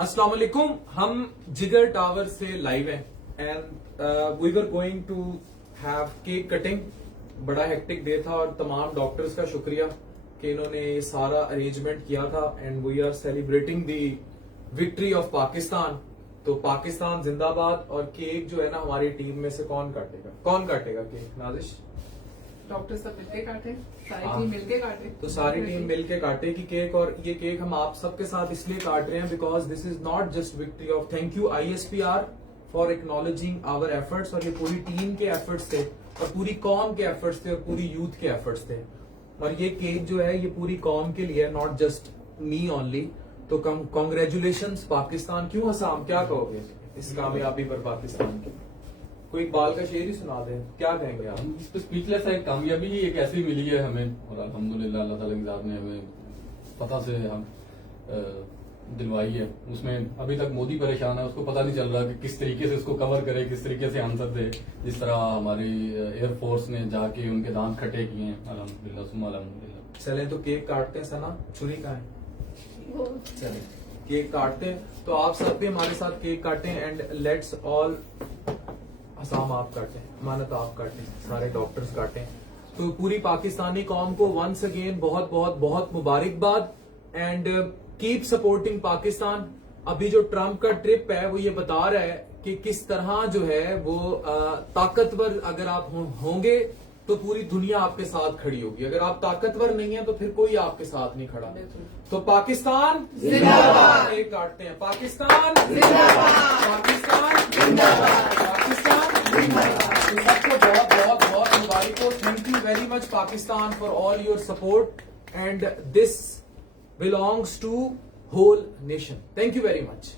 अस्सलाम वालेकुम, हम जिगर टावर से लाइव हैं and we were going to have cake cutting. बड़ा हेक्टिक डे था और तमाम डॉक्टर्स का शुक्रिया कि इन्होंने ये सारा अरेंजमेंट किया था and we are celebrating the victory of Pakistan. तो पाकिस्तान जिंदाबाद. और केक जो है ना हमारी टीम में से कौन काटेगा केक? नाजिश? डॉक्टर सब मिलके काटे, सारी टीम मिलके काटे. तो सारी टीम मिलके काटेगी केक. और ये केक हम आप सबके साथ इसलिए काट रहे हैं because this is not just victory of. Thank you ISPR for acknowledging our efforts. और ये पूरी टीम के एफर्ट्स थे और पूरी कौम के एफर्ट्स थे और पूरी यूथ के एफर्ट्स थे. और ये केक जो है ये पूरी कौम के लिए, नॉट जस्ट मी ओनली. तो कॉन्ग्रेचुलेशंस पाकिस्तान. क्यों हसाम, क्या कहोगे इस कामयाबी पर पाकिस्तान की? कोई इकबाल का शेर ही सुना दे, क्या कहेंगे आप? इस पे स्पीचलेस है. कामयाबी ही एक ऐसी मिली है हमें और अल्हम्दुलिल्लाह अल्लाह ताला की ज़ात ने हमें पता से हम दिलवाई है. उसमें अभी तक मोदी परेशान है, उसको पता नहीं चल रहा कि किस तरीके से उसको कवर करे, किस तरीके से आंसर दे. जिस तरह हमारी एयरफोर्स ने जाके उनके दांत खट्टे किए हैं. अल्हम्दुलिल्लाह सुम्मा अल्हम्दुलिल्लाह. चले तो केक काटते हैं. सना छुरी कहाँ है? चले केक काटते हैं. तो आप सब भी हमारे साथ केक काटें एंड लेट्स ऑल. हसाम आप काटें, मानत आप काटें, सारे डॉक्टर्स काटें. तो पूरी पाकिस्तानी कौम को वंस अगेन बहुत बहुत बहुत मुबारकबाद एंड कीप सपोर्टिंग पाकिस्तान. अभी जो ट्रम्प का ट्रिप है वो ये बता रहा है कि किस तरह जो है वो ताकतवर अगर आप होंगे तो पूरी दुनिया आपके साथ खड़ी होगी. अगर आप ताकतवर नहीं है तो फिर कोई आपके साथ नहीं खड़ा. तो पाकिस्तान जिंदाबाद. एक काटते हैं. पाकिस्तान जिंदाबाद. पाकिस्तान जिंदाबाद. पाकिस्तान जिंदाबाद. सबको बहुत बहुत बहुत मुबारक हो. Thank you very much Pakistan for all your support and this belongs to whole nation. Thank you very much.